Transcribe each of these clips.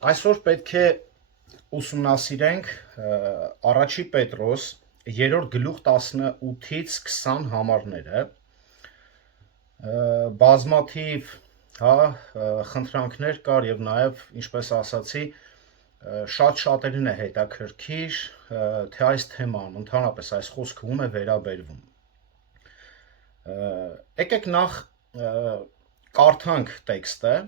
Այսօր պետք է ուսումնասիրենք առաջի Պետրոս 3-րդ գլուխ 18-ից 20 համարները, բազմաթիվ խնդրանքներ կար եւ նաեւ, ինչպես ասացի, շատ-շատերին է հետաքրքիր, թե այս թեման, ընդհանրապես այս խոսքը ում է վերաբերվում։ Եկեք նախ կարդանք տեքստը,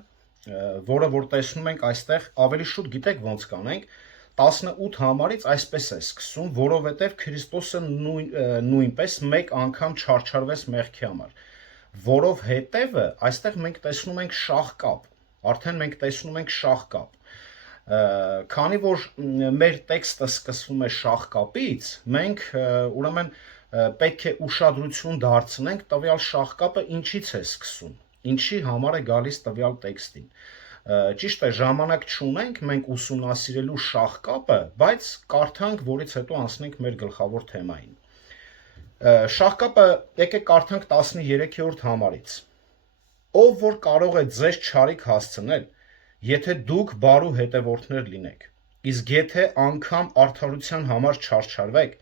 որը որ տեսնում ենք այստեղ, ավելի շուտ գիտեք ոնց կանենք, 18 համարից այսպես է սկսում, որովհետև Քրիստոսը նույնպես մեկ անգամ չարչարվեց մեղքի համար, որով հետևը այստեղ մենք տեսնում ենք շաղկապ, արդեն մենք տեսնում ենք շաղկապ, քանի որ մեր տեքստը սկսվում է շաղկապից, մենք ուրեմն պետք է ուշադրություն դարձնենք տվյալ շաղկապը ինչից է սկսում, ինչի համար է գալիս տվյալ տեքստին։ Ճիշտ է, ժամանակ չունենք մենք ուսումնասիրելու շաղկապը, բայց կարդանք, որից հետո անցնենք մեր գլխավոր թեմային։ Շաղկապը եկեք կարդանք 13-րդ համարից։ Ով որ կարող է ձեզ չարիք հասցնել, եթե դուք բարու հետևորդներ լինեք, իսկ եթե անգամ արդարության համար չարչարվեք,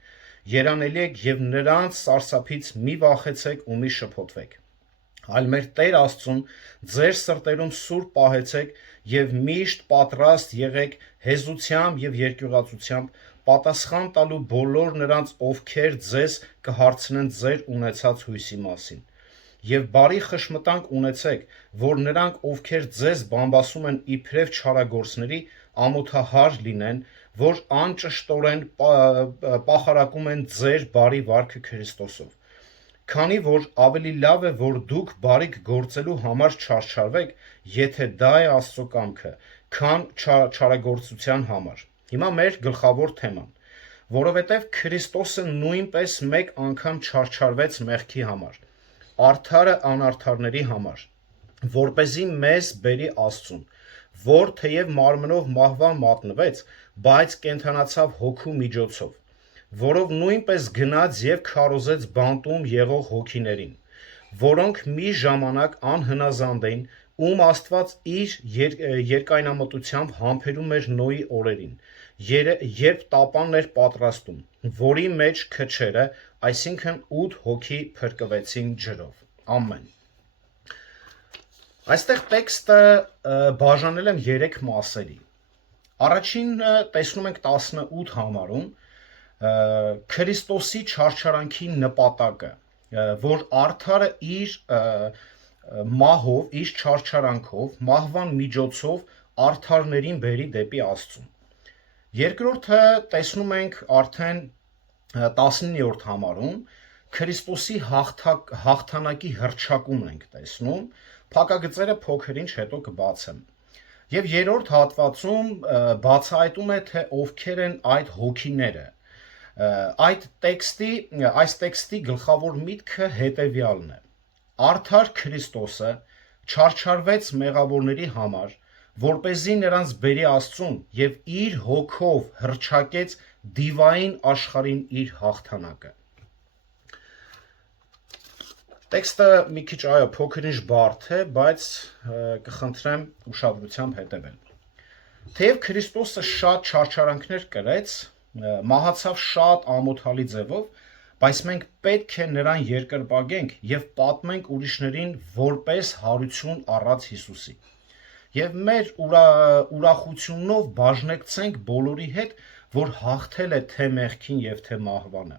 երանելի եք եւ նրանց սարսափից մի վախեցեք ու մի շփոթվեք, այլ մեր Տեր Աստծուն ձեր սրտերում սուրբ պահեցեք եւ միշտ պատրաստ եղեք հեզությամբ եւ երկյուղացությամբ պատասխան տալու բոլոր նրանց, ովքեր ձեզ կհարցնեն ձեր ունեցած հույսի մասին։ Եվ բարի խշմտանք ունեցեք, որ նրանք, ովքեր ձեզ բամբասում են իբրև չարագործների, ամոթահար լինեն, որ անճշտորեն պախարակում են ձեր բարի վարքը Քրիստոսով։ Քանի որ ավելի լավ է, որ դուք բարիք գործելու համար չարչարվեք, եթե դա է Աստծո կամքը, քան չարագործության համար։ Հիմա մեր գլխավոր թեման, որովհետև Քրիստոսը նույնպես մեկ անգամ չարչարվեց մեղքի համար, արդարը անարդարների համար, որպեսզի մեզ բերի Աստծուն, որ թեև մարմնով մահվան մատնվեց, բայց կենդանացավ հոգու միջոցով, որով նույնպես գնաց եւ քարոզեց բանտում եղող հոգիներին, որոնք մի ժամանակ անհնազանդ էին, ում Աստված իր երկայնամտությամբ համբերում էր Նոյի օրերին, երբ տապանն էր պատրաստում, որի մեջ քչերը, այսինքն 8 հոգի փրկվեցին ջրով։ Ամեն։ Այստեղ տեքստը բաժանել եմ 3 մասերի։ Առաջինը տեսնում ենք 18 համարում, Քրիստոսի չարչարանքի նպատակը, որ արդարը իր մահով, իր չարչարանքով, մահվան միջոցով արդարներին բերի դեպի Աստծուն։ Երկրորդը տեսնում ենք արդեն 19-րդ համարում, Քրիստոսի հաղթանակի հռչակումն ենք տեսնում, փակագծերը փոքր ինչ հետո կբացեմ։ Եվ երրորդ հատվածում բացահայտում է, թե ովքեր են այդ հոգիները։ Այս տեքստի գլխավոր միտքը հետևյալն է. Արդար Քրիստոսը չարչարվեց մեղավորների համար, որպեսզի նրանց բերի Աստծուն եւ իր հոգով հռչակեց դիվային աշխարհին իր հաղթանակը։ Տեքստը մի քիչ փոքր ինչ բարդ է, բայց կխնդրեմ ուշադրությամբ հետևել։ Թեև Քրիստոսը շատ չարչարանքներ կրեց, մահացավ շատ ամոթալի ձևով, բայց մենք պետք է նրան երկրպագենք եւ պատմենք ուրիշներին որպես հարություն առած Հիսուսի։ Եւ մեր ուրախությունով բաժնեկցենք բոլորի հետ, որ հաղթել է թե մեղքին եւ թե մահվանը։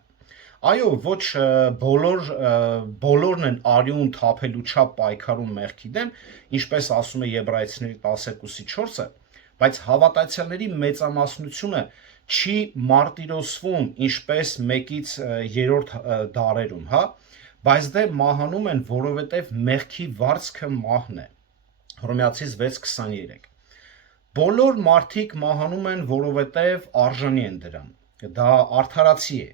Այո, ոչ բոլորն են արյուն թափելու չափ պայքարում մեղքի դեմ, ինչպես ասում է Եբրայեցիների 12:4-ը, բայց հավատացյալների մեծամասնությունը չի մարտիրոսվում, ինչպես 1-ից 3-րդ դարերում, բայց դե մահանում են, որովհետև մեղքի վարձքը մահն է։ Հռոմեացիս 6:23։ Բոլոր մարդիկ մահանում են, որովհետև արժանի են դրան։ Դա արդարացի է,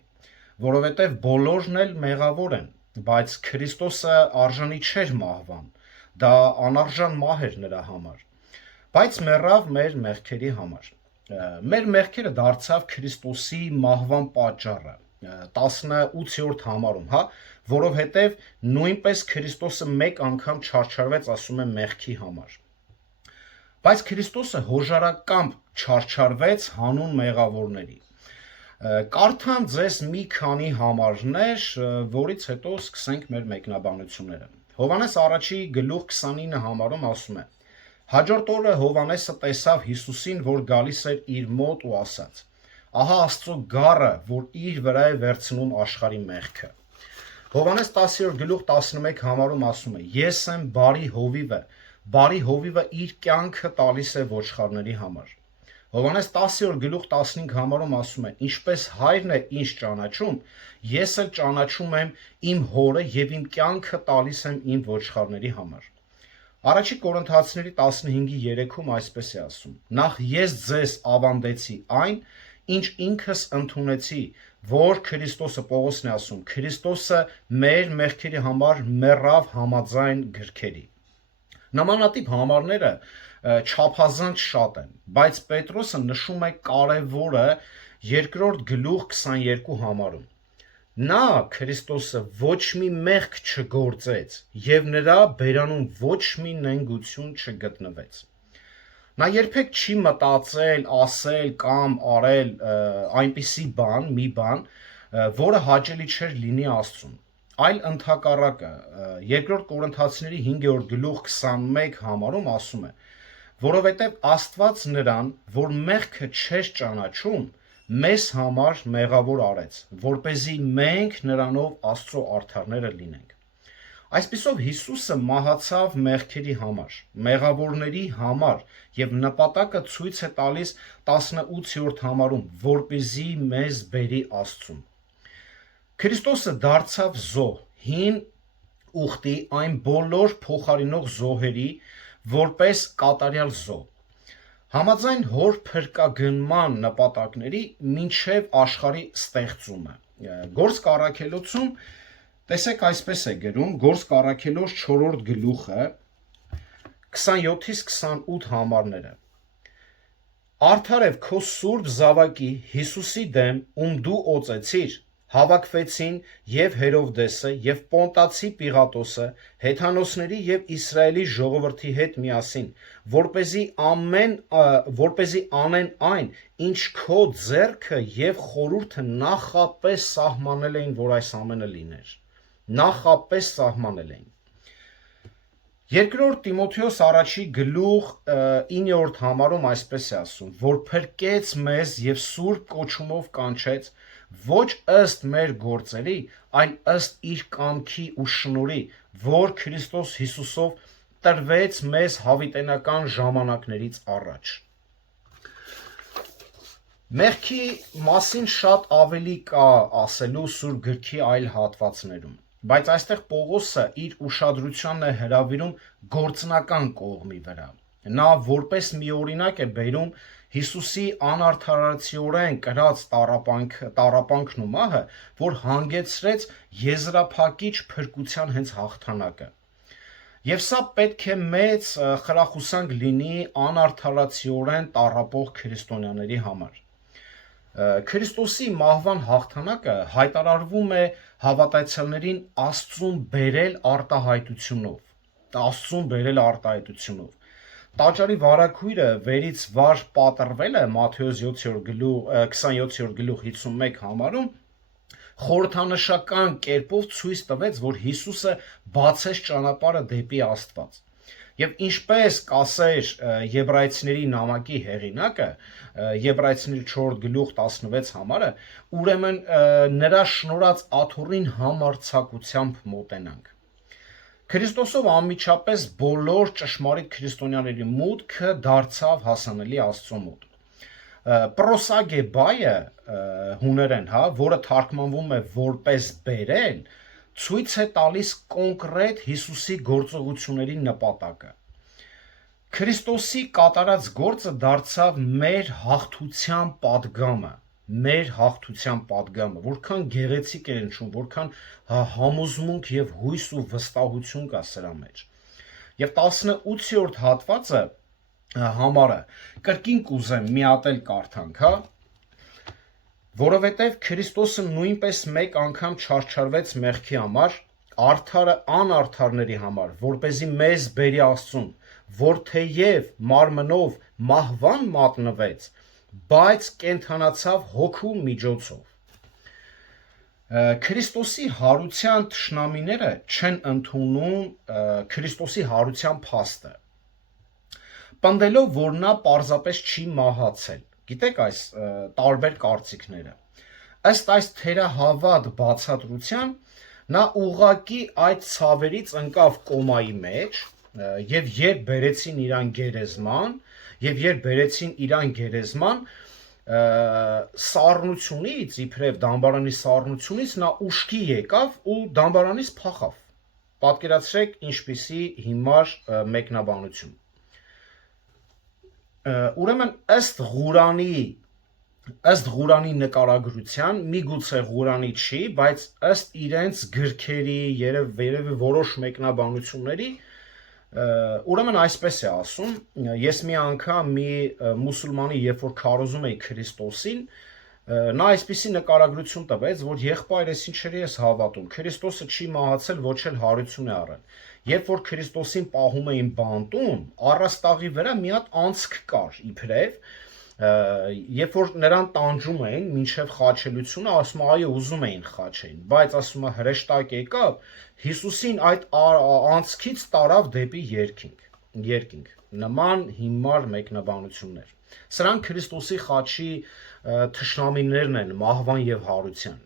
որովհետև բոլորն էլ մեղավոր են, բայց Քրիստոսը արժանի չէր մահվան, դա անարժան մահ էր նրա համար, բայց մեռավ մեր մեղքերի համար։ Մեր մեղքերը դարձավ Քրիստոսի մահվան պատճառը 18-րդ համարում, որովհետև նույնպես Քրիստոսը մեկ անգամ չարչարվեց, ասում է մեղքի համար։ Բայց Քրիստոսը հոժարակամբ չարչարվեց հանուն մեղավորների։ Կարդամ ձեզ մի քանի համարներ, որից հետո սկսենք մեր մեկնաբանությունները։ Հովհաննես առաջի գլուխ 29 համարում ասում է. Հաջորդ օրը Հովհաննեսը տեսավ Հիսուսին, որ գալիս էր իր մոտ ու ասաց. Ահա Աստծո գառը, որ իր վրա է վերցնում աշխարհի մեղքը։ Հովհաննես 10-րդ գլուխ 11 համարում ասում է. Ես եմ բարի հովիվը իր կյանքը տալիս է ոչխարների համար։ Հովհաննես 10-րդ գլուխ 15 համարում ասում է. Ինչպես հայրն է ինձ ճանաչում, ես էլ ճանաչում եմ իմ հորը եւ իմ կյանքը տալիս եմ իմ ոչխարների համար։ Առաջի Կորինթացիների 15:3-ում այսպես է ասում. Նախ ես ձեզ ավանդեցի այն, ինչ ինքս ընդունեցի, որ Քրիստոսը, Պողոսն է ասում, Քրիստոսը մեր մեղքերի համար մեռավ համաձայն գրքերի։ Նմանատիպ համարները չափազանց շատ են, բայց Պետրոսը նշում է կարևորը 2-րդ գլուխ 22 համարում։ Նա Քրիստոսը ոչ մի մեղք չգործեց եւ նրա բերանում ոչ մի նենգություն չգտնվեց։ Նա երբեք չի մտածել, ասել կամ արել այնպիսի բան, որը հաճելի չէր լինի Աստծուն։ Այլ ընդհակառակը 2 Կորինթացիների 5-րդ գլուխ 21 համարում ասում է. որովհետև Աստված նրան, որ մեղքը չէր ճանաչում, մեզ համար մեղավոր արեց, որպեսզի մենք նրանով Աստծո արդարները լինենք։ Այսպիսով Հիսուսը մահացավ մեղքերի համար, մեղավորների համար եւ նպատակը ցույց է տալիս 18-րդ համարում, որպեսզի մեզ բերի Աստծուն։ Քրիստոսը դարձավ զոհ, հին ուխտի այն բոլոր փոխարինող զոհերի, որպես կատարյալ զոհ։ Համաձայն հոր փրկագնման նպատակների մինչև աշխարհի ստեղծումը։ Գործք առաքելոցում տեսեք այսպես է գրում Գործք առաքելոց 4-րդ գլուխը 27-ից 28 համարները։ Արդարև քո սուրբ զավակի Հիսուսի դեմ, ում դու օծեցիր, հավաքվեցին եւ Հերովդեսը եւ Պոնտացի Պիղատոսը, հեթանոսների եւ Իսրայելի ժողովրդի հետ միասին, որպեսզի անեն այն, ինչ քո ձեռքը եւ խորհուրդը նախապես սահմանել էին, որ այս ամենը լիներ։ Նախապես սահմանել էին։ 2 Տիմոթեոս առաջի գլուխ 9-րդ համարում այսպես է ասում, որ փրկեց մեզ եւ սուրբ կոչումով կանչեց, ոչ ըստ մեր գործերի, այլ ըստ իր կամքի ու շնորհի, որ Քրիստոս Հիսուսով տրվեց մեզ հավիտենական ժամանակներից առաջ։ Մեղքի մասին շատ ավելի կա ասելու Սուրբ գրքի այլ հատվածներում, բայց այստեղ Պողոսը իր ուշադրությանն է հրավիրում գործնական կողմի վրա։ Նա որպես մի օրինակ է բերում Հիսուսի անարդարացիորեն կրած տառապանքն ու մահը, որ հանգեցրեց եզրափակիչ փրկության հենց հաղթանակը։ Եվ սա պետք է մեծ խրախուսանք լինի անարդարացիորեն տառապող քրիստոնյաների համար։ Քրիստոսի մահվան հաղթանակը հայտարարվում է հավատացյալներին Աստծուն բերել արտահայտությունով։ Տաճարի վարագույրը վերից վար պատռվել է Մատթեոս 27-րդ գլուխ 51 համարում խորհրդանշական կերպով ցույց տվեց, որ Հիսուսը բացեց ճանապարհը դեպի Աստված։ Եվ ինչպես կասեր Եբրայեցիների նամակի հեղինակը, Եբրայեցիների 4 գլուխ 16 համարը, ուրեմն նրա շնորհած աթոռին համարձակությամբ մոտենանք։ Քրիստոսով անմիջապես բոլոր ճշմարիտ քրիստոնյաների մուտքը դարձավ հասանելի Աստծո մոտ։ Պրոսագե բայը հուներեն, որը թարգմանվում է որպես բերել, ցույց է տալիս կոնկրետ Հիսուսի գործողությունների նպատակը։ Քրիստոսի կատարած գործը դարձավ մեր հաղթության պատգամը, որքան գեղեցիկ է նշում, որքան համոզմունք եւ հույս ու վստահություն կա սրա մեջ։ Եվ 18-րդ հատվածը համարը կրկին կուզեմ մի հատ էլ կարդանք, որովհետև Քրիստոսը նույնպես մեկ անգամ չարչարվեց մեղքի համար, արդարը անարդարների համար, որպեսզի մեզ բերի Աստծուն, որ թեև մարմնով մահվան մատնվեց, բայց կենդանացավ հոգու միջոցով։ Քրիստոսի հարության թշնամիները չեն ընդունում Քրիստոսի հարության փաստը, պնդելով, որ նա պարզապես չի մահացել։ Գիտեք այս տարբեր կարծիքները։ Ըստ այս թերահավատ բացատրության, նա ուղղակի այդ ցավերից ընկավ կոմայի մեջ, եւ երբ բերեցին իրան գերեզման, սառնությունից, իբրև դամբարանի սառնությունից նա ուշքի եկավ ու դամբարանից փախավ։ Պատկերացրեք ինչպիսի հիմար մեկնաբանություն։ Ուրեմն ըստ Ղուրանի նկարագրության, միգուցե Ղուրանի չի, բայց ըստ իրենց գրքերի, երևի որոշ մեկնաբանությունների, ուրեմն այսպես է ասում, ես մի անգամ մի մուսուլմանի, երբ որ քարոզում էի Քրիստոսին, նա այսպիսի նկարագրություն տվեց, որ եղբայրս ինչերի ես հավատում, Քրիստոսը չի մահացել, ոչ էլ հարություն է առել։ Երբ որ Քրիստոսին պահում էին բանտում, առաստաղի վրա մի հատ անցք կար, իբրև, երբ որ նրան տանջում էին մինչև խաչելությունը, ասում է այո, ուզում էին խաչեին, բայց ասում է հրեշտակ եկավ, Հիսուսին այդ անցքից տարավ դեպի երկինք։ Նման հիմար մեկնաբանություններ։ Սրանք Քրիստոսի խաչի թշնամիներն են մահվան եւ հարության։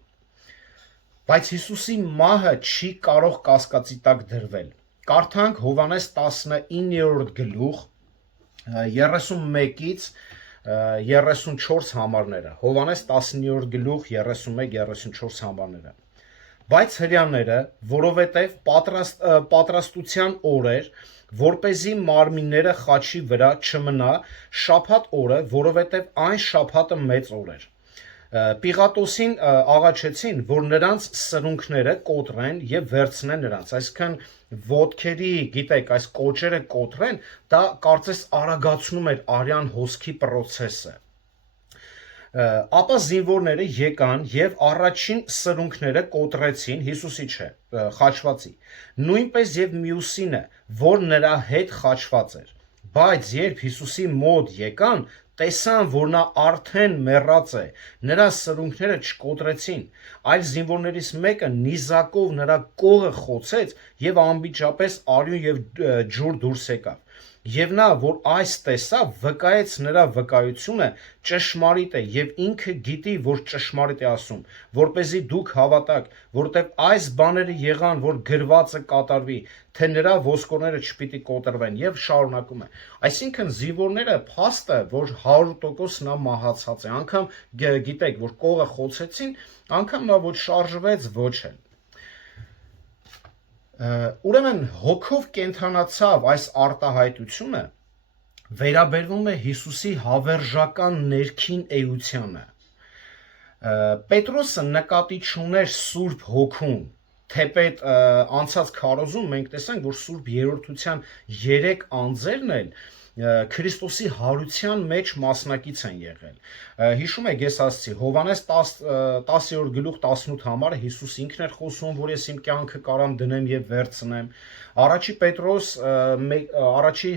Բայց Հիսուսի մահը չի կարող կասկածի տակ դրվել։ Կարդանք Հովհաննես 19-րդ գլուխ 31-ից 34 համարները։ Հովհաննես 19-րդ գլուխ 31-34 համարները։ Բայց հրյաները, որովհետև պատրաստության օր էր, որպեսզի մարմինները խաչի վրա չմնա շաբաթ օրը, որովհետև այն շաբաթը մեծ օր էր։ Պիղատոսին աղաչեցին, որ նրանց սրունքները կոտրեն եւ վերցնեն նրանց, այսինքն ոտքերի, գիտեք, այս կոճերը կոտրեն, դա կարծես արագացնում էր արյան հոսքի process-ը։ Ապա զինվորները եկան եւ առաջին սրունքները կոտրեցին Հիսուսի խաչվածի, նույնպես եւ մյուսինը, որ նրա հետ խաչված էր, բայց երբ Հիսուսի մոտ եկան, տեսան, որ նա արդեն մեռած է, նրա սրունքները չկոտրեցին, այլ զինվորներից մեկը նիզակով նրա կողը խոցեց եւ անմիջապես արյուն եւ ջուր դուրս եկավ։ Եվ նա, որ այս տեսավ, վկայեց նրա վկայությունը ճշմարիտ է եւ ինքը գիտի, որ ճշմարիտ է ասում, որպեսզի դուք հավատաք, որտեղ այս բաները եղան, որ գրվածը կատարվի, թե նրա ոսկորները չպիտի կոտրվեն եւ շարունակում է։ Այսինքն զինվորները փաստը, որ 100% նա մահացած է, անգամ գիտեք, որ կողը խոցեցին, անգամ նա ոչ շարժվեց, ոչ էլ։ Ուրեմն հոգով կենդանացավ այս արտահայտությունը վերաբերվում է Հիսուսի հավերժական ներքին էությանը։ Պետրոսը նկատի չուներ Սուրբ Հոգուն, թեպետ անցած քարոզում մենք տեսանք, որ Սուրբ Երրորդության 3 անձերն էլ Քրիստոսի հարության մեջ մասնակից են եղել։ Հիշում եք, ես ասացի, Հովհաննես 10-րդ գլուխ 18 համարը Հիսուս ինքն էր խոսում, որ ես իմ կյանքը կարամ դնեմ եւ վերցնեմ։ Առաջի Պետրոս առաջի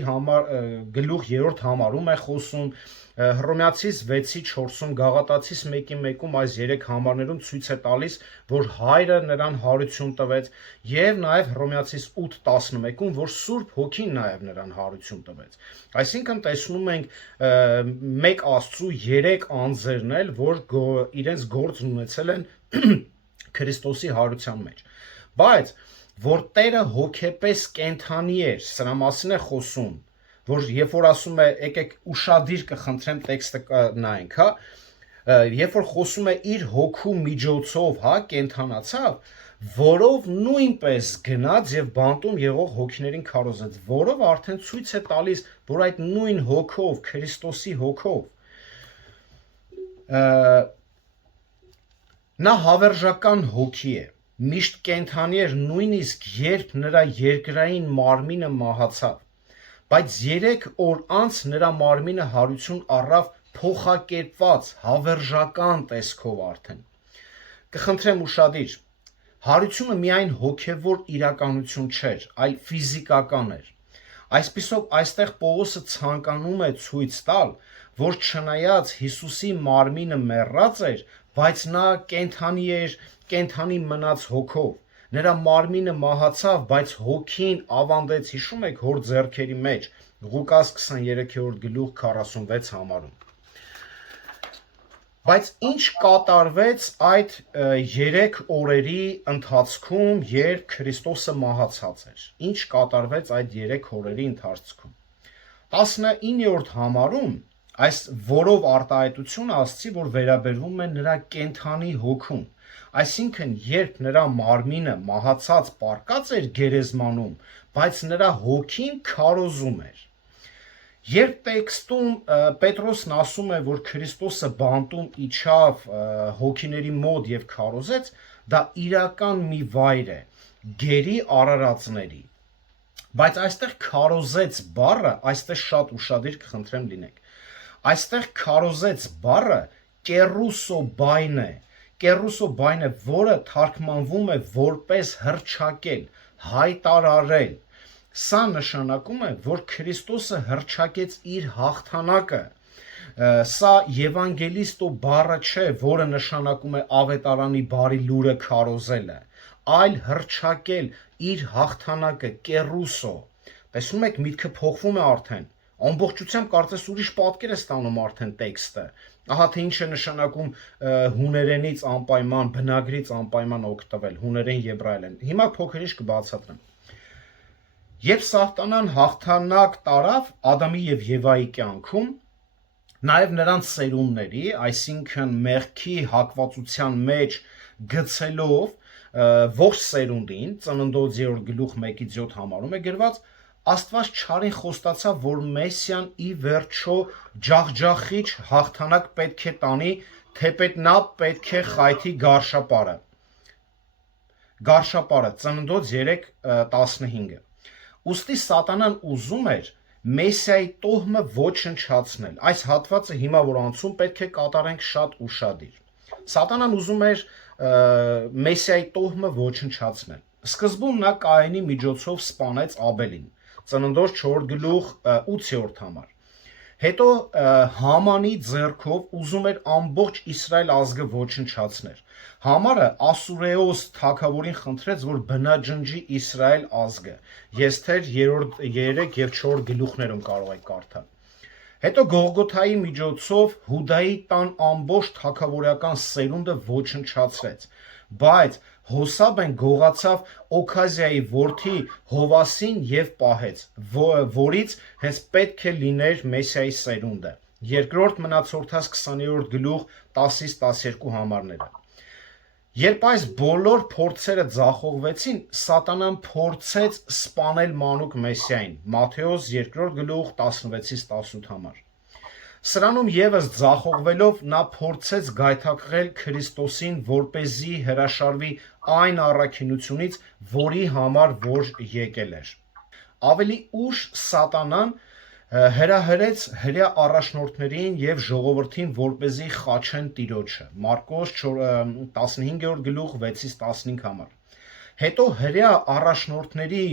գլուխ 3-րդ համարում է խոսում, Հռոմեացիս 6-4-ում, Գաղատացիս 1-1-ում այս 3 համարներում ցույց է տալիս, որ հայրը նրան հարություն տվեց, եւ նաեւ Հռոմեացիս 8-11-ում, որ Սուրբ Հոգին նաեւ նրան հարություն տվեց։ Այսինքն տեսնում ենք մեկ Աստծու 3 անձերն էլ, որ իրենց գործն ունեցել են Քրիստոսի հարության մեջ։ Բայց որ Տերը հոգեպես կենթանի էր, սրա մասին է խոսում, որ երբ որ ասում է, եկեք ուշադիր կխնդրեմ տեքստը նայենք, հա, երբ որ խոսում է իր հոգու միջոցով, հա, կենթանացավ, որով նույնպես գնաց եւ բանտում եղող հոգիներին քարոզեց, որով արդեն ցույց է տալիս, որ այդ նույն հոգով, Քրիստոսի հոգով նա հավերժական հոգի է, միշտ կենթանի էր նույնիսկ երբ նրա երկրային մարմինը մահացավ, բայց 3 օր անց նրա մարմինը հարություն առավ փոխակերպված, հավերժական տեսքով արդեն։ Կխնդրեմ ուշադիր, հարությունը միայն հոգևոր իրականություն չէր, այլ ֆիզիկական էր։ Այսպիսով այստեղ Պողոսը ցանկանում է ցույց տալ, որ չնայած Հիսուսի մարմինը մեռած էր, բայց նա կենդանի էր, կենդանի մնաց հոգով։ Նրա մարմինը մահացավ, բայց հոգին ավանդեց, հիշում եք, հոր ձեռքերի մեջ, Ղուկաս 23-րդ գլուխ 46 համարում։ Բայց ինչ կատարվեց այդ 3 օրերի ընթացքում, երբ Քրիստոսը մահացած էր։ Ինչ կատարվեց այդ 3 օրերի ընթացքում։ 19-րդ համարում այս որով արտահայտությունը ասացի, որ վերաբերվում է նրա կենդանի հոգուն։ Այսինքն, երբ նրա մարմինը մահացած պառկած էր գերեզմանում, բայց նրա հոգին քարոզում էր։ Երբ տեքստում Պետրոսն ասում է, որ Քրիստոսը բանտում իջավ հոգիների մոտ եւ քարոզեց, դա իրական մի վայր է գերի արարածների։ Բայց այստեղ քարոզեց բառը, այստեղ շատ ուշադիր կխնդրեմ լինեք։ Այստեղ քարոզեց բառը կերուսո բայն է, որը թարգմանվում է որպես հռչակել, հայտարարել։ Սա նշանակում է, որ Քրիստոսը հռչակեց իր հաղթանակը։ Սա Եվանգելիստո բառը չէ, որը նշանակում է ավետարանի բարի լուրը քարոզելը, այլ հռչակել իր հաղթանակը, կերուսո։ Տեսնում եք, միտքը փոխվում է արդեն։ Ամբողջությամբ կարծես ուրիշ պատկեր է ստանում արդեն տեքստը։ Ահա թե ինչ է նշանակում հուներենից անպայման, բնագրից անպայման օգտվել, հուներեն, եբրայերեն։ Հիմա փոքր-ինչ կբացատրեմ։ Երբ Սատանան հաղթանակ տարավ Ադամի եւ Եվայի կյանքում, նաեւ նրանց սերունդների, այսինքն մեղքի հակվածության մեջ գցելով ողջ սերունդին, Ծննդոց 3 գլուխ 1-ից 7 համարում է գրված, Աստված չարին խոստացավ, որ Մեսիան ի վերջո ջախջախիչ հաղթանակ պետք է տանի, թեպետ նա պետք է խայթի գարշապարը, Ծննդոց 3:15։ Ուստի Սատանան ուզում էր Մեսիայի տոհմը ոչնչացնել։ Այս հատվածը հիմա որ անցում պետք է կատարենք շատ ուշադիր։ Սատանան ուզում էր Մեսիայի տոհմը ոչնչացնել։ Սկզբում նա Կայենի միջոցով սպանեց Աբելին։ Ծննդոց 4 գլուխ 8-րդ համար։ Հետո Համանի ձեռքով ուզում էր ամբողջ Իսրայել ազգը ոչնչացնել։ Համարը Ասուրեոս թագավորին խնդրեց, որ բնաջնջի Իսրայել ազգը։ Եսթեր 3 եւ 4 գլուխներում կարող եք կարդալ։ Հետո Գողգոթայի միջոցով Հուդայի տան ամբողջ թագավորական սերունդը ոչնչացրեց, բայց Հոսաբեն գողացավ Օքազիայի որդի Հովասին եւ պահեց, որից հենց պետք է լիներ Մեսիայի սերունդը։ Երկրորդ Մնացորդաց 20-րդ գլուխ 10-ից 12 համարները։ Երբ այս բոլոր փորձերը ձախողվեցին, Սատանան փորձեց սպանել մանուկ Մեսիային։ Մատթեոս 2-րդ գլուխ 16-ից 18 համար։ Սրանում եւս ձախողվելով նա փորձեց գայթակղել Քրիստոսին, որպեսզի հրաշարվի այն առաքինությունից, որի համար որ եկել էր։ Ավելի ուշ Սատանան հրահրեց հրյա առաջնորդներին եւ ժողովրդին, որպեսզի խաչեն Տիրոջը։ Մարկոս 15-րդ գլուխ 6-ից 15 համար։ Հետո հրյա առաջնորդների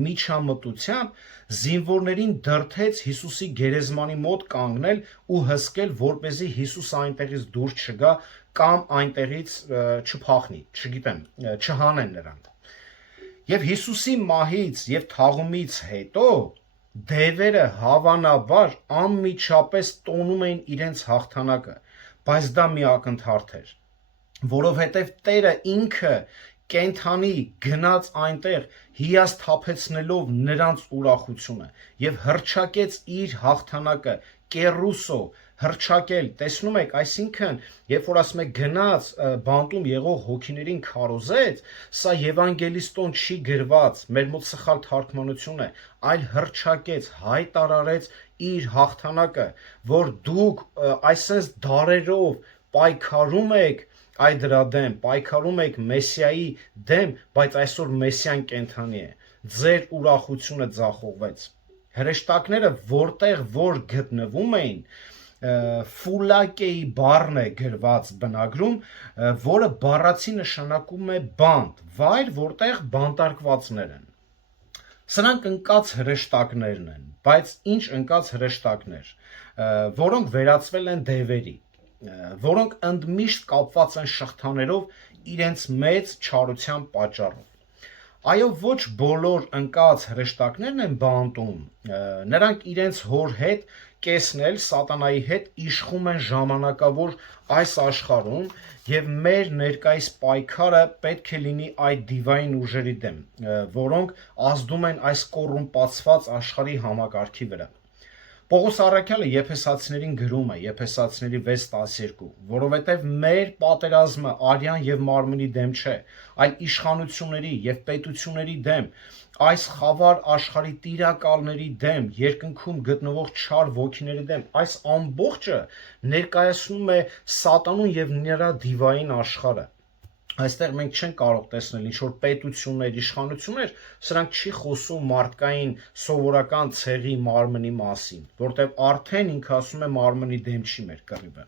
միջամտությամբ զինվորներին դրդեց Հիսուսի գերեզմանի մոտ կանգնել ու հսկել, որպեսզի Հիսուս այնտեղից դուրս չգա կամ այնտեղից չփախնի, չգիտեմ, չհանեն նրան։ Եվ Հիսուսի մահից եւ թաղումից հետո դևերը հավանաբար անմիջապես տոնում էին իրենց հաղթանակը, բայց դա մի ակնթարթ էր, որովհետեւ Տերը ինքը կենդանի գնաց այնտեղ հիասթափեցնելով նրանց ուրախությունը եւ հռչակեց իր հաղթանակը կերուսո հռչակել, տեսնում եք, այսինքն երբ որ ասում եք գնաց բանտում եղող հոգիներին քարոզեց, սա Եվանգելիստոն չի գրված, մեր մոտ սխալ թարգմանություն է, այլ հռչակեց, հայտարարեց իր հաղթանակը, որ դուք այսպես դարերով պայքարում եք այ դրա դեմ, պայքարում եք Մեսիայի դեմ, բայց այսօր Մեսիան կենդանի է, ձեր ուրախությունը ձախողվեց։ Հրեշտակները որտեղ որ գտնվում էին, ֆուլակեի բառն է գրված բնագրում, որը բառացի նշանակում է բանտ, վայր, որտեղ բանտարկվածներ են։ Սրանք ընկած հրեշտակներն են, բայց ինչ ընկած հրեշտակներ, որոնք վերածվել են դևերի, որոնք ընդմիշտ կապված են շղթաներով իրենց մեծ չարության պատճառով։ Այո, ոչ բոլոր ընկած հրեշտակներն են բանտում, նրանք իրենց հոր հետ կեսն էլ սատանայի հետ իշխում են ժամանակավոր այս աշխարհում եւ մեր ներկայիս պայքարը պետք է լինի այդ դիվային ուժերի դեմ, որոնք ազդում են այս կոռումպացված աշխարհի համակարգի վրա։ Պողոս առաքյալը Եփեսացիներին գրում է Եփեսացիների 6:12, որովհետև մեր պատերազմը արյան եւ մարմնի դեմ չէ, այլ իշխանությունների եւ պետությունների դեմ, այս խավար աշխարհի տիրակալների դեմ, երկնքում գտնվող չար ոգիների դեմ, այս ամբողջը ներկայացնում է սատանուն եւ նրա դիվային աշխարհը։ Այստեղ մենք չենք կարող տեսնել ինչ-որ պետություններ, իշխանություններ, սրանք չի խոսում մարդկային սովորական ցեղի մարմնի մասին, որտեղ արդեն ինքը ասում է մարմնի դեմ չի մեր կռիվը։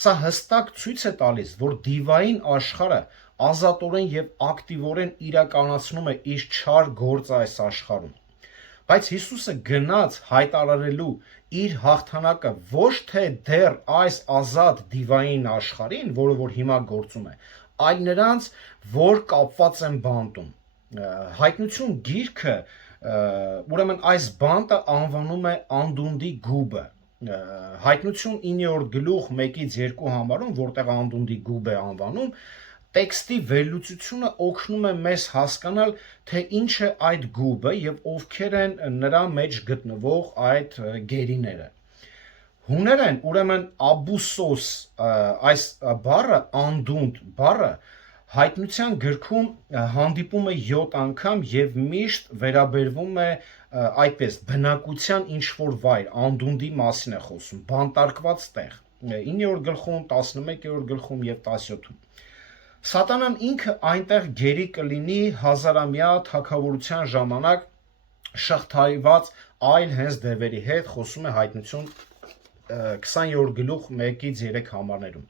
Սա հստակ ցույց է տալիս, որ դիվային աշխարհը ազատորեն եւ ակտիվորեն իրականացնում է իր չար գործը այս աշխարհում։ Բայց Հիսուսը գնաց հայտարարելու իր հաղթանակը ոչ թե դեռ այս ազատ դիվային աշխարհին, որը որ հիմա գործում է, այլ նրանց, որ կապված են բանտում։ Հայտնություն գիրքը, ուրեմն այս բանտը անվանում է անդունդի գուբը։ Հայտնություն 9-րդ գլուխ 1-2 համարում, որտեղ անդունդի գուբ է անվանում, տեքստի վերլուծությունը օգնում է մեզ հասկանալ, թե ինչ է այդ գուբը եւ ովքեր են նրա մեջ գտնվող այդ գերիները։ Հուներեն, ուրեմն աբուսոս, այս բառը, անդունդ բառը, հայտնության գրքում հանդիպում է 7 անգամ եւ միշտ վերաբերվում է այդպես բնակության ինչ-որ վայր, անդունդի մասին է խոսում, բանտարկված տեղ, 9-րդ գլխում, 11-րդ գլխում եւ 17-ում։ Սատանան ինքը այնտեղ գերի կլինի հազարամյա թագավորության ժամանակ շղթայված այլ հենց դևերի հետ, խոսում է հայտնություն 20-րդ գլուխ 1-3 համարներում։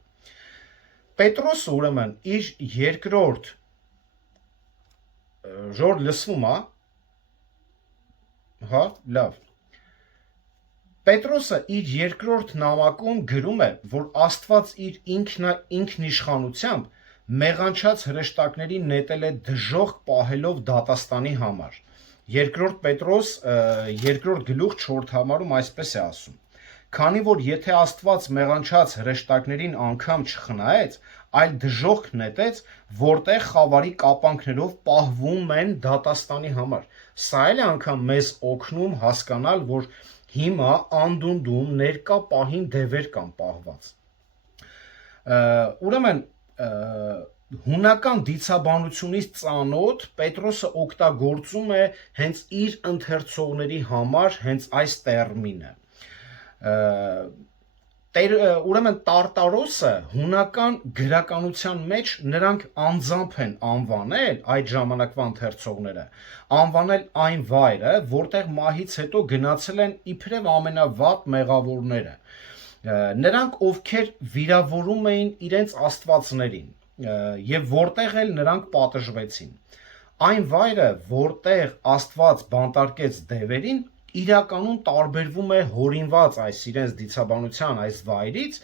Պետրոսը ուրեմն իր երկրորդ ժոր լսվում է, հա, լավ։ Պետրոսը իր երկրորդ նամակում գրում է, որ Աստված իր ինքնիշխանությամբ մեղանչած հրեշտակներին նետել է դժոխք պահելով դատաստանի համար։ Երկրորդ Պետրոս 2-րդ գլուխ 4 համարում այսպես է ասում. Քանի որ եթե Աստված մեղանչած հրեշտակներին անգամ չխնայեց, այլ դժոխք նետեց, որտեղ խավարի կապանքներով պահվում են դատաստանի համար։ Սա էլ է անգամ մեզ օգնում հասկանալ, որ հիմա անդունդում ներկա պահին դևեր կան պահված։ Ուրեմն հունական դիցաբանությունից ծանոթ Պետրոսը օգտագործում է հենց իր ընթերցողների համար հենց այս տերմինը։ Ուրեմն Տարտարոսը հունական գրականության մեջ նրանք անձամբ են անվանել այդ ժամանակվա ընթերցողները, անվանել այն վայրը, որտեղ մահից հետո գնացել են իբրև ամենավատ մեղավորները, նրանք ովքեր վիրավորում էին իրենց աստվածներին եւ որտեղ էլ նրանք պատժվեցին։ Այն վայրը, որտեղ Աստված բանտարկեց դևերին, իրականում տարբերվում է հորինված այս իրենց դիցաբանության այս վայրից,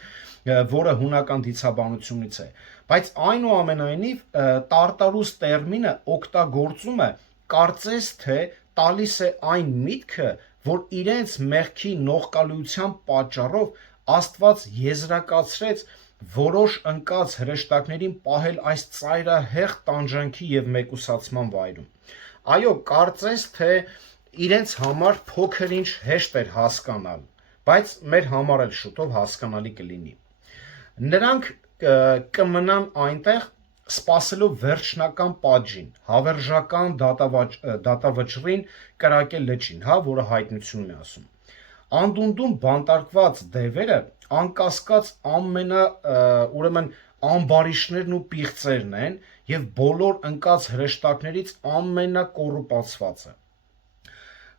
որը հունական դիցաբանությունից է, բայց այնուամենայնիվ Տարտարուս տերմինը օգտագործում է կարծես թե տալիս է այն միտքը, որ իրենց մեղքի նողկալիության պատճառով Աստված եզրակացրեց որոշ ընկած հրեշտակներին պահել այս ծայրահեղ տանջանքի եւ մեկուսացման վայրում։ Այո, կարծես թե իրենց համար փոքր-ինչ հեշտ էր հասկանալ, բայց մեր համար էլ շուտով հասկանալի կլինի։ Նրանք կմնան այնտեղ սպասելով վերջնական պատժին, հավերժական դատավճռին կրակել լճին, հա, որը հայտնությունն է ասում։ Անդունդում բանտարկված դևերը անկասկած ուրեմն ամբարիշներն ու պիղծերն են եւ բոլոր ընկած հրեշտակներից ամենակոռուպացվածը։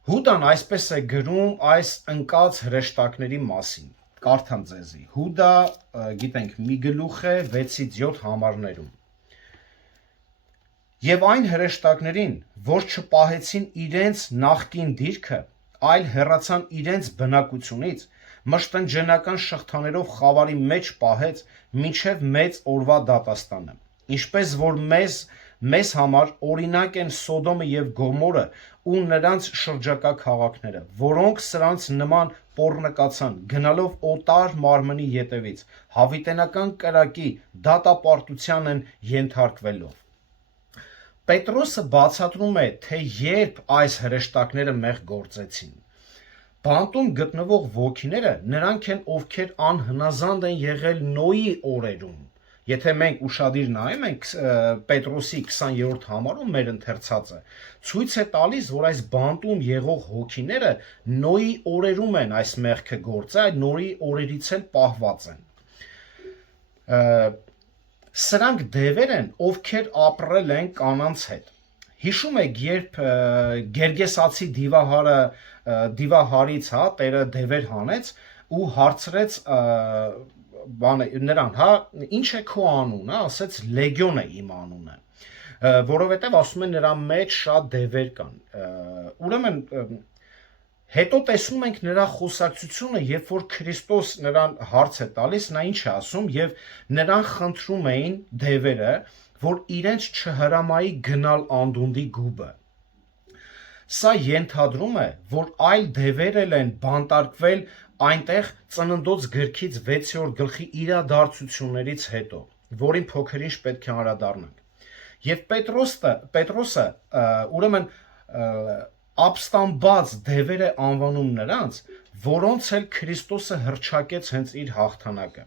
Հուդան այսպես է գրում այս ընկած հրեշտակների մասին։ Կարդամ ձեզի։ Հուդա, գիտենք, մի գլուխ է 6-7 համարներում։ Եվ այն հրեշտակներին, որ չպահեցին իրենց նախկին դիրքը, այլ հեռացան իրենց բնակությունից, մշտնջենական շղթաներով խավարի մեջ պահեց մինչև մեծ օրվա դատաստանը, ինչպես որ մեզ համար օրինակ են Սոդոմը և Գոմորը ու նրանց շրջակա քաղաքները, որոնք սրանց նման պոռնկացան, գնալով օտար մարմնի ետևից, հավիտենական կրակի դատապարտության են ենթարկվելով։ Պետրոսը բացատրում է, թե երբ այս հրեշտակները մեղք գործեցին։ Բանտում գտնվող ոգիները նրանք են, ովքեր անհնազանդ են եղել Նոյի օրերում։ Եթե մենք ուշադիր նայում ենք Պետրոսի 20-րդ համարում մեր ընթերցածը, ցույց է տալիս, որ այս բանտում եղող հոգիները Նոյի օրերում են այս մեղքը գործել, Նոյի օրերից էլ պահված են։ Սրանք դևեր են, ովքեր ապրել են կանանց հետ։ Հիշում եք, երբ Գերգեսացի դիվահարից տերը դևեր հանեց ու հարցրեց նրան, ինչ է քո անունը, ասեց լեգիոն է իմ անունը, որովհետև ասում են նրա մեջ շատ դևեր կան։ Ուրեմն հետո տեսնում ենք նրա խոսակցությունը, երբ որ Քրիստոս նրան հարց է տալիս, նա ինչ է ասում, եւ նրան խնդրում էին դևերը, որ իրենց չհրամայի գնալ անդունդի գուբը։ Սա ենթադրում է, որ այլ դևեր էլ են բանտարկվել այնտեղ Ծննդոց գրքից 6-րդ գլխի իրադարձություններից հետո, որին փոքր-ինչ պետք է անդրադառնանք։ Եվ Պետրոսը ուրեմն ապստամբած դևեր է անվանում նրանց, որոնց էլ Քրիստոսը հռչակեց հենց իր հաղթանակը։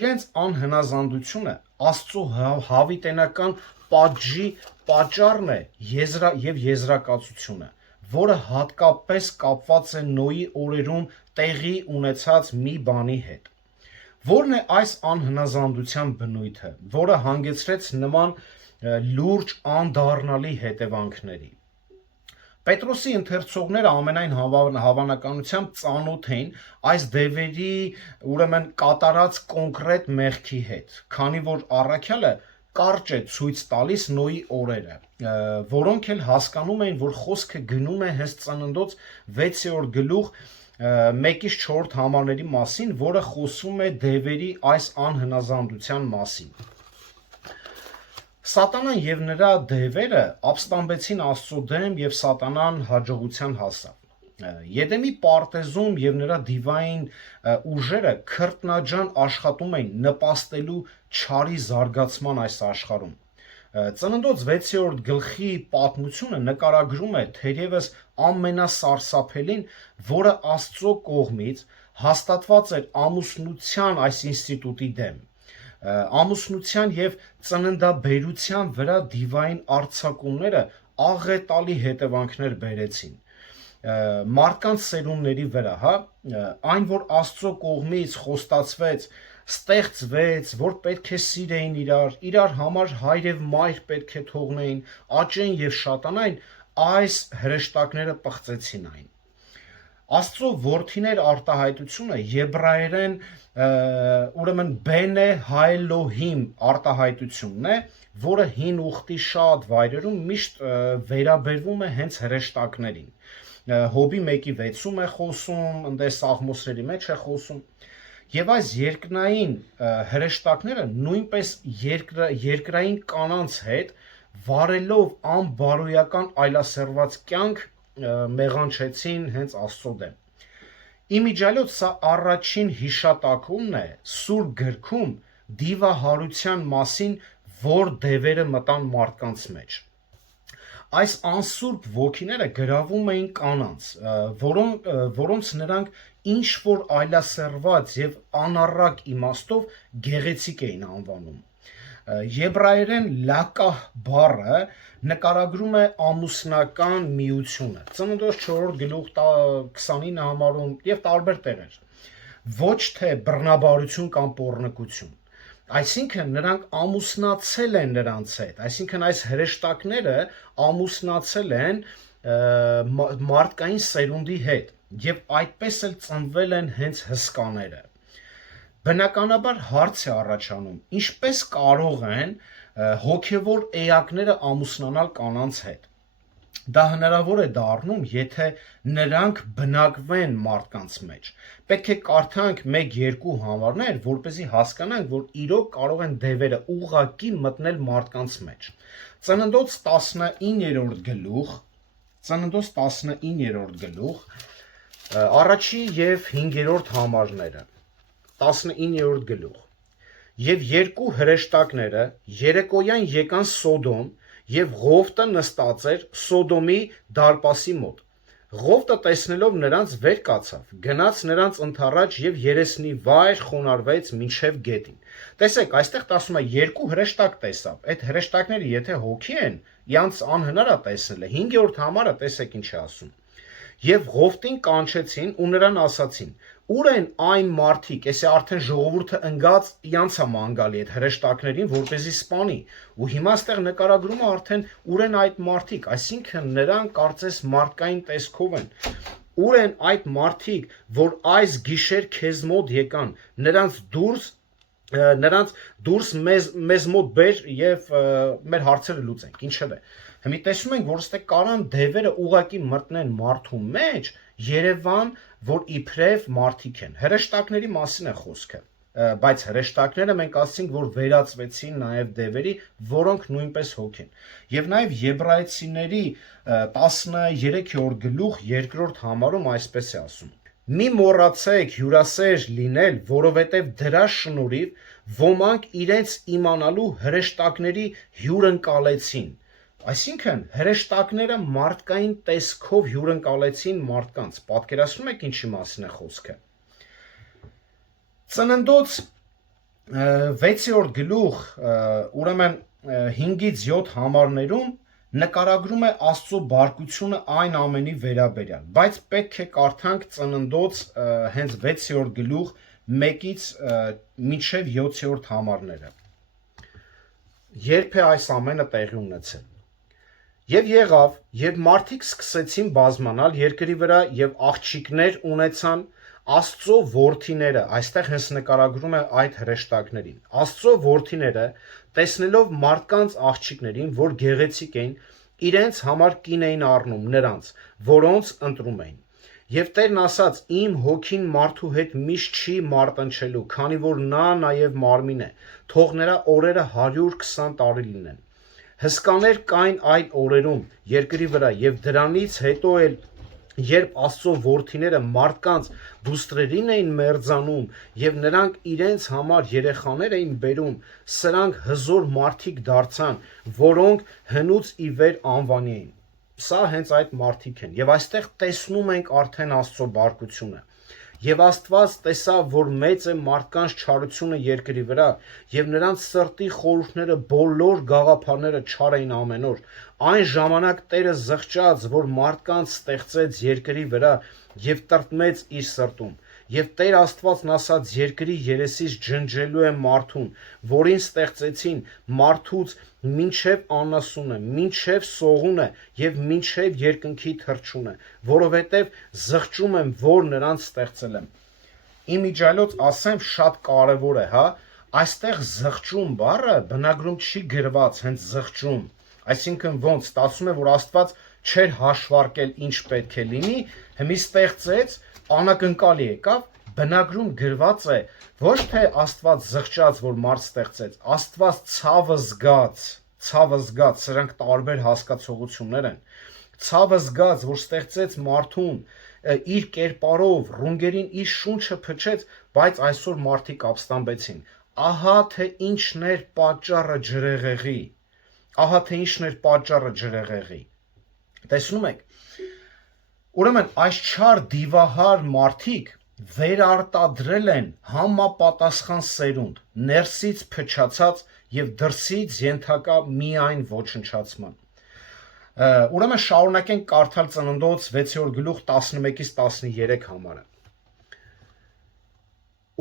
Իրենց անհնազանդությունը Աստծո հավիտենական պատժի պատճառն է եւ եզրակացությունը, որը հատկապես կապված է Նոյի օրերում տեղի ունեցած մի բանի հետ։ Որն է այս անհնազանդության բնույթը, որը հանգեցրեց նման լուրջ անդառնալի հետևանքների։ Պետրոսի ընթերցողները ամենայն հավանականությամբ ծանոթ էին այս դևերի ուրեմն կատարած կոնկրետ մեղքի հետ, քանի որ առաքյալը կարճ է ցույց տալիս Նոյի օրերը, որոնք էլ հասկանում էին, որ խոսքը գնում է հենց Ծննդոց 6-րդ գլուխ 1-ից 4 համարների մասին, որը խոսում է դևերի այս անհնազանդության մասին։ Սատանան եւ նրա դևերը ապստամբեցին Աստծո դեմ եւ Սատանան հաջողության հասավ։ Եդեմի պարտեզում եւ նրա դիվային ուժերը քրտնաջան աշխատում էին նպաստելու չարի զարգացման այս աշխարհում։ Ծննդոց 6-րդ գլխի պատմությունը նկարագրում է թերևս ամենասարսափելին, որը Աստծո կողմից հաստատված էր ամուսնության այս ինստիտուտի դեմ։ Ամուսնության եւ ծննդաբերության վրա դիվային արձակումները աղետալի հետևանքներ բերեցին մարդկանց սերունդների վրա, այն որ Աստծո կողմից խոստացվեց, ստեղծվեց, որ պետք է սիրեին իրար համար հայր եւ մայր պետք է թողնեին, աճեն եւ շատանային, այս հրեշտակները պղծեցին այն։ Աստծո որդիներ արտահայտությունը եբրայերեն ուրեմն բենե հայելոհիմ արտահայտությունն է, որը հին ուխտի շատ վայրերում միշտ վերաբերվում է հենց հրեշտակներին։ Հոբի 1:6-ում է խոսում, ընդ Սաղմոսների մեջ է խոսում։ Եվ այս երկնային հրեշտակները նույնպես երկրային կանանց հետ վարելով անբարոյական այլասերված կյանք մեղանչեցին հենց Աստծո դեմ։ Իմիջիայլոց սա առաջին հիշատակումն է Սուրբ գրքում դիվահարության մասին, որ դևերը մտան մարդկանց մեջ։ Այս անսուրբ ոգիները գրավում էին կանանց, որոնց նրանք ինչ-որ այլասերված եւ անառակ իմաստով գեղեցիկ էին անվանում։ Եբրայերեն լակահ բառը նկարագրում է ամուսնական միությունը։ Ծննդոց 4-րդ գլուխ 29 համարում եւ տարբեր տեղեր։ Ոչ թե բռնաբարություն կամ պոռնկություն։ Այսինքն նրանք ամուսնացել են նրանց հետ, այսինքն այս հրեշտակները ամուսնացել են մարդկային սերունդի հետ եւ այդպես էլ ծնվել են հենց հսկաները։ Բնականաբար հարց է առաջանում, ինչպես կարող են հոգևոր էակները ամուսնանալ կանանց հետ։ Դա հնարավոր է դառնում, եթե նրանք բնակվեն մարդկանց մեջ։ Պետք է կարդանք 1-2 համարներ, որպեսզի հասկանանք, որ իրոք կարող են դևերը ուղղակի մտնել մարդկանց մեջ։ Ծննդոց 19-րդ գլուխ, առաջի եւ 5-րդ համարները, 19-րդ գլուխ։ Եվ երկու հրեշտակները երեկոյան եկան Սոդոմ, եւ Ղովտը նստած էր Սոդոմի դարպասի մոտ։ Ղովտը տեսնելով նրանց վեր կացավ, գնաց նրանց ընթառաջ եւ երեսնի վայր խոնարհվեց մինչեւ գետին։ Տեսեք, այստեղ ասում է երկու հրեշտակ տեսավ։ Այդ հրեշտակները եթե հոգի են, իրանց անհնար է տեսնելը։ 5-րդ համարը տեսեք ինչ է ասում։ Եվ Ղովտին կանչեցին ու նրան ասացին. Ուր են այն մարդիկ, էսե արդեն ժողովուրդը ընկած իրանց է ման գալի այդ հրեշտակներին, որպեսզի սպանի։ Ու հիմա այստեղ նկարագրումը արդեն ուր են այդ մարդիկ, այսինքն նրանք կարծես մարդկային տեսքով են։ Ուր են այդ մարդիկ, որ այս գիշեր քեզ մոտ եկան, նրանց դուրս մեզ մոտ բեր եւ մեր հարցերը լուծենք, ինչեւ է։ Հիմա տեսնում ենք, որ ստե կարան դևերը ուղակի մտնեն մարդու մեջ, Երևան, որ իբրև մարդիկ են։ Հրեշտակների մասին է խոսքը, բայց հրեշտակները մենք ասենք, որ վերածվեցին նաև դևերի, որոնք նույնպես հոգ են։ Եվ նաև Եբրայեցիների 13-րդ գլուխ 2-րդ համարում այսպես է ասում. Մի մոռացեք հյուրասեր լինել, որովհետև դրա շնորհիվ ոմանք իրենց իմանալու հրեշտակների հյուրընկալեցին։ Այսինքն հրեշտակները մարդկային տեսքով հյուրընկալեցին մարդկանց։ Պատկերացնում եք ինչի մասին է խոսքը։ Ծննդոց 6-րդ գլուխ, ուրեմն 5-ից 7 համարներում նկարագրում է Աստծո բարկությունը այն ամենի վերաբերյալ, բայց պետք է կարդանք Ծննդոց հենց 6-րդ գլուխ 1-ից մինչև 7-րդ համարները։ Երբ է այս ամենը տեղի ունեցել։ Եվ եղավ, երբ մարդիկ սկսեցին բազմանալ երկրի վրա եւ աղջիկներ ունեցան, Աստծո որդիները, այստեղ հենց նկարագրում է այդ հրեշտակներին։ Աստծո որդիները, տեսնելով մարդկանց աղջիկներին, որ գեղեցիկ էին, իրենց համար կին էին առնում նրանց, որոնց ընտրում էին։ Եվ Տերն ասաց. Իմ հոգին մարդու հետ միշտ չի մարտնչելու, քանի որ նա նաև մարմին է, թող նրա օրերը 120 տարի լինեն։ Հսկաներ կային այդ օրերում երկրի վրա եւ դրանից հետո էլ երբ Աստծո որդիները մարդկանց դուստրերին էին մերձանում եւ նրանք իրենց համար երեխաներ էին բերում, սրանք հզոր մարդիկ դարձան, որոնք հնուց ի վեր անվանի էին։ Սա հենց այդ մարդիկ են եւ այստեղ տեսնում ենք արդեն Աստծո բարկությունը։ Եվ Աստված տեսավ, որ մեծ է մարդկանց չարությունը երկրի վրա, եւ նրանց սրտի խորհուրդները բոլոր գաղափարները չար էին ամեն օր։ Այն ժամանակ Տերը զղջաց, որ մարդկանց ստեղծեց երկրի վրա եւ տրտմեց իր սրտում։ Եվ Տեր Աստվածն ասաց. երկրի երեսից ջնջելու է մարդուն, որին ստեղծեցին մարդուց մինչև անասունը, մինչև սողունը եւ մինչև երկնքի թռչունը, որովհետեւ զղջում եմ, որ նրանց ստեղծել եմ։ Իմ իջայլոց ասեմ, շատ կարևոր է, հա, այստեղ զղջում բառը բնագրում չի գրված, հենց զղջում։ Այսինքն ոնց, ստացվում է, որ Աստված չէր հաշվարկել ինչ պետք է լինի, հիմա ստեղծեց, անակնկալի եկավ, բնագրում գրված է, ոչ թե Աստված զղջաց, որ մարդ ստեղծեց, Աստված ցավը զգաց, սրանք տարբեր հասկացողություններ են։ Ցավը զգաց, որ ստեղծեց մարդուն, իր կերպարով, ռունգերին իր շունչը փչեց, բայց այսօր մարդիկ ապստամբեցին։ Ահա թե ինչն էր պատճառը ջրեղեղի։ Տեսնում եք։ Ուրեմն այս չար դիվահար մարդիկ վերարտադրել են համապատասխան սերունդ, ներսից փչացած եւ դրսից ենթակա միայն ոչնչացման։ Ուրեմն շարունակենք կարդալ Ծննդոց 6-րդ գլուխ 11-ից 13 համարը։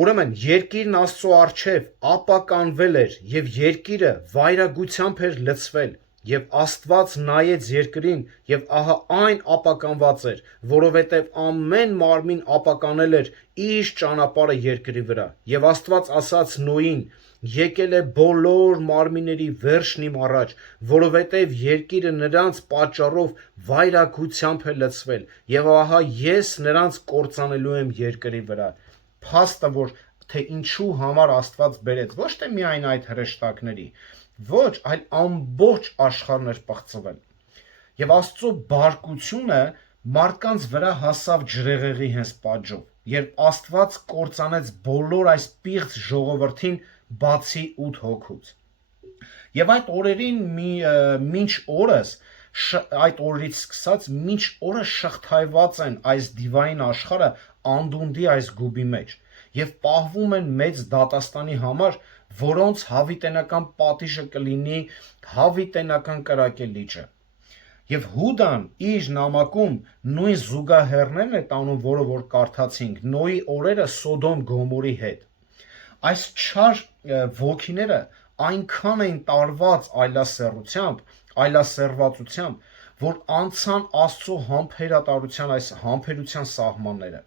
Ուրեմն երկիրն Աստծո առջև ապականվել էր եւ երկիրը վայրագությամբ էր լցվել եւ Աստված նայեց երկրին եւ ահա այն ապականված էր, որովհետեւ ամեն մարմին ապականել էր իր ճանապարհը երկրի վրա։ Եվ Աստված ասաց Նոյին. եկել է բոլոր մարմինների վերջն իմ առաջ, որովհետև երկիրը նրանց պատճառով վայրագությամբ է լցվել, եւ ահա ես նրանց կործանելու եմ երկրի վրա։ Փաստը, որ թե ինչու համար Աստված բերեց ոչ թե միայն այդ հրեշտակների, ոչ, այլ ամբողջ աշխարհն էր պղծվել։ Եվ Աստծո բարկությունը մարդկանց վրա հասավ ջրեղեղի հենց պատճով, երբ Աստված կործանեց բոլոր այս պիղծ ժողովրդին բացի 8 հոգուց։ Եվ այդ օրերին մինչ օրս, այդ օրերից սկսած մինչ օրս շղթայված են այս դիվային աշխարհը անդունդի այս գուբի մեջ եւ պահվում են մեծ դատաստանի համար, որոնց հավիտենական պատիժը կլինի հավիտենական կրակելիճը։ Եվ Հուդան իր նամակում նույն զուգահեռներն է տանում, որը որ կարդացինք, Նոյի օրերը Սոդոմ Գոմորի հետ։ Այս չար ոգիները այնքան էին տարված այլասերվածությամբ, որ անցան Աստծո համբերատարության այս համբերության սահմանները։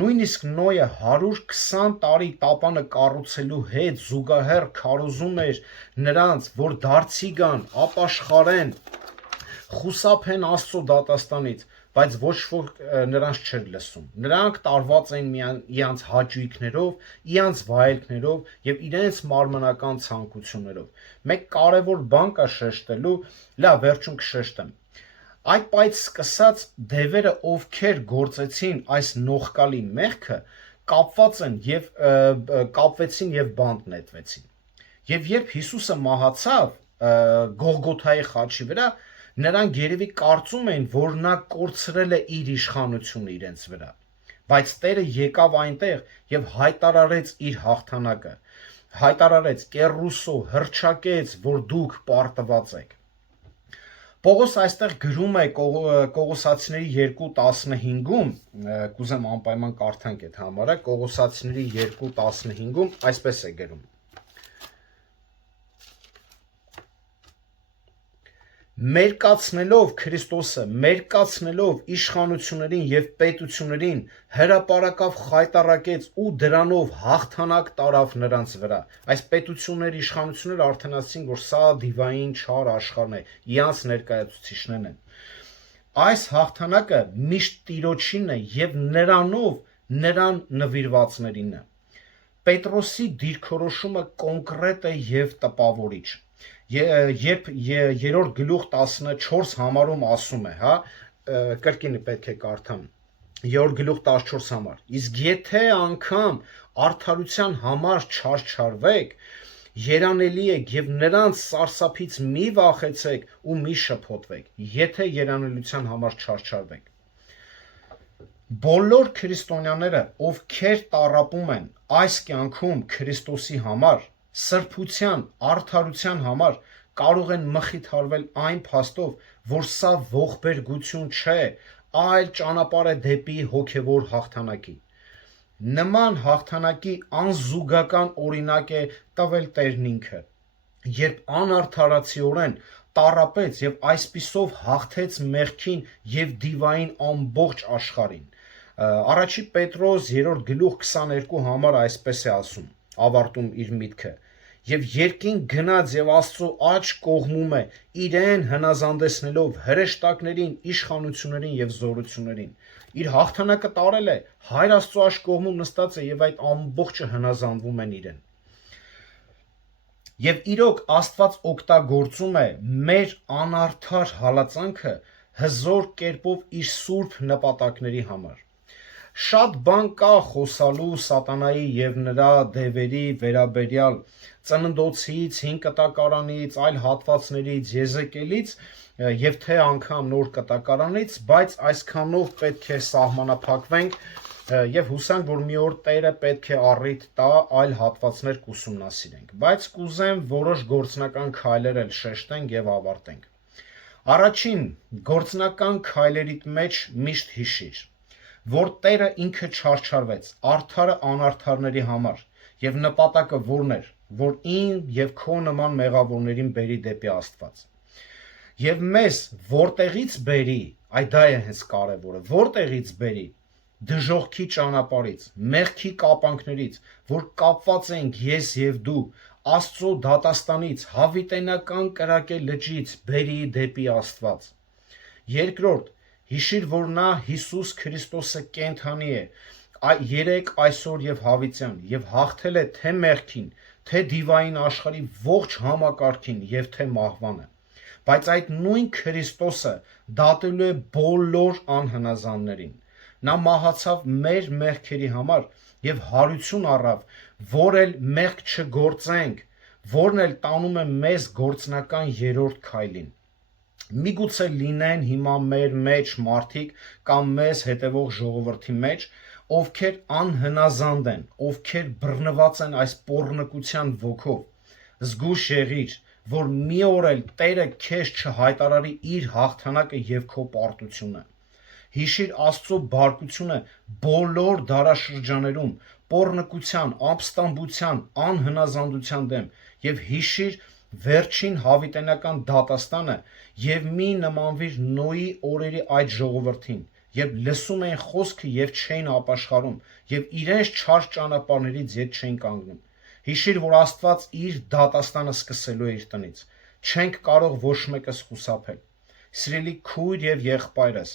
Նույնիսկ Նոյը 120 տարի տապանը կառուցելու հետ զուգահեռ քարոզում էր նրանց, որ դարձի գան, ապաշխարեն, խուսափեն Աստծո դատաստանից, բայց ոչ ոք նրանց չէր լսում։ Նրանք տարված էին իրանց հաճույքներով, իրանց վայելքներով եւ իրենց մարմնական ցանկություններով։ Մեկ կարևոր բան կա շեշտելու, լավ, վերջում կշեշտեմ։ Այդ պայծ սկսած դևերը, ովքեր գործեցին այս նողկալի մեղքը, կապվեցին եւ բանտ նետվեցին։ Եվ երբ Հիսուսը մահացավ Գողգոթայի խաչի վրա, նրանք երևի կարծում էին, որ նա կորցրել է իր իշխանությունը իրենց վրա, բայց Տերը եկավ այնտեղ եւ հայտարարեց իր հաղթանակը, հայտարարեց, կեռուսո, հռչակեց, որ դուք պարտված եք։ Պողոս այստեղ գրում է Կողոսացիների 2:15-ում, կուզեմ անպայման կարդանք այդ համարը, Կողոսացիների 2:15-ում այսպես է գրում. Մերկացնելով Քրիստոսը, մերկացնելով իշխանություններին եւ պետություններին, հրապարակավ խայտարակեց ու դրանով հաղթանակ տարավ նրանց վրա։ Այս պետություններ, իշխանությունները արդեն ասացին, որ սա դիվային չար աշխարհն է, իրանց ներկայացուցիչներն են։ Այս հաղթանակը միշտ Տիրոջինն է եւ նրանով նրան նվիրվածներին է։ Պետրոսի դիրքորոշումը կոնկրետ է եւ տպավորիչ։ Երբ 3-րդ գլուխ 14 համարում ասում է, կրկին պետք է կարդամ, 3-րդ գլուխ 14 համար, իսկ եթե անգամ արդարության համար չարչարվեք, երանելի եք եւ նրանց սարսափից մի վախեցեք ու մի շփոթվեք, եթե երանելիության համար չարչարվեք։ Բոլոր քրիստոնյաները, ովքեր տառապում են այս կյանքում Քրիստոսի համար, սրբության, արդարության համար, կարող են մխիթարվել այն փաստով, որ սա ողբերգություն չէ, այլ ճանապարհ է դեպի հոգևոր հաղթանակի։ Նման հաղթանակի անզուգական օրինակ է տվել Տերն ինքը, երբ անարդարացիորեն տառապեց եւ այսպիսով հաղթեց մեղքին եւ դիվային ամբողջ աշխարհին։ Առաջի Պետրոս 3-րդ գլուխ 22 համար այսպես է ասում, ավարտում իր միտքը. Եվ երկինք գնաց եւ Աստծո աջ կողմում է, իրեն հնազանդեցնելով հրեշտակներին, իշխանություններին եւ զորություններին։ Իր հաղթանակը տարել է, Հայր Աստծո աջ կողմում նստած է եւ այդ ամբողջը հնազանդվում են իրեն։ Եվ իրոք Աստված օգտագործում է մեր անարդար հալածանքը հզոր կերպով իր սուրբ նպատակների համար։ Շատ բան կա խոսալու սատանայի եւ նրա դևերի վերաբերյալ ծննդոցից, հին կտակարանից, այլ հատվածներից, Եզեկիելից եւ թե անգամ նոր կտակարանից, բայց այսքանով պետք է սահմանափակվենք եւ հուսանք, որ մի օր Տերը պետք է առիթ տա այլ հատվածներ կուսումնասիրենք, բայց կուզեմ որոշ գործնական քայլեր էլ շեշտենք եւ ավարտենք։ Առաջին գործնական քայլերիդ մեջ միշտ հիշիր, որ Տերը ինքը չարչարվեց արդարը անարդարների համար եւ նպատակը որն էր, որ ին եւ քո նման մեղավորներին բերի դեպի Աստված։ Եվ մեզ որտեղից բերի, այդ դա է հենց կարևորը, որտեղից բերի, դժողքի ճանապարհից, մեղքի կապանքներից, որ կապված ենք ես եւ դու, Աստծո դատաստանից, հավիտենական կրակե լճից բերի դեպի Աստված։ Երկրորդ, հիշիր, որ նա Հիսուս Քրիստոսը կենդանի է, երեք, այսօր եւ հավիտյան, եւ հաղթել է թե մեղքին, թե դիվային աշխարհի ողջ համակարգին եւ թե մահվանը։ Բայց այդ նույն Քրիստոսը դատելու է բոլոր անհնազանդներին։ Նա մահացավ մեր մեղքերի համար եւ հարություն առավ, որ էլ մեղք չգործենք, որն էլ տանում է մեզ գործնական երրորդ քայլին։ Միգուցե լինեն հիմա մեր մեջ մարդիկ կամ մեզ հետևող ժողովրդի մեջ, ովքեր անհնազանդ են, ովքեր բռնված են այս պոռնկության ոգով։ Զգուշ եղիր, որ մի օր էլ Տերը քեզ չհայտարարի իր հաղթանակը եւ քո պարտությունը։ Հիշիր Աստծո բարկությունը բոլոր դարաշրջաներում պոռնկության, ապստամբության, անհնազանդության դեմ եւ հիշիր վերջին հավիտենական դատաստանը եւ մի նմանվիր Նոյի օրերի այդ ժողովրդին, երբ լսում էին խոսքը եւ չէին ապաշխարում եւ իրենց չար ճանապարհներից ետ չէին կանգնում։ Հիշիր, որ Աստված իր դատաստանը սկսելու է իր տնից։ Չենք կարող ոչ մեկս խուսափել։ Սիրելի քույր եւ եղբայրս,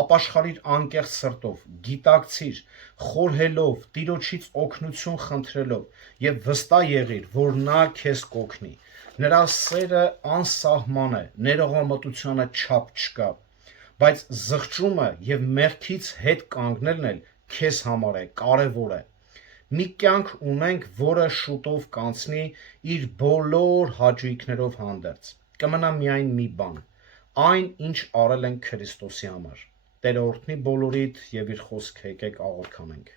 ապաշխարիր անկեղծ սրտով, գիտակցիր, խորհելով, Տիրոջից օգնություն խնդրելով եւ վստահ եղիր, որ նա քեզ կօգնի։ Նրա սերը անսահման է, ներողամտությանը չափ չկա, բայց զղջումը եւ մեղքից հետ կանգնելն էլ քեզ համար է, կարեւոր է։ Մի կյանք ունենք, որը շուտով կանցնի իր բոլոր հաճույքներով հանդերձ։ Կմնա միայն մի բան՝ այն, ինչ արել ենք Քրիստոսի համար։ Տերը օրհնի բոլորիդ եւ իր խոսքը եկեք աղոթանենք։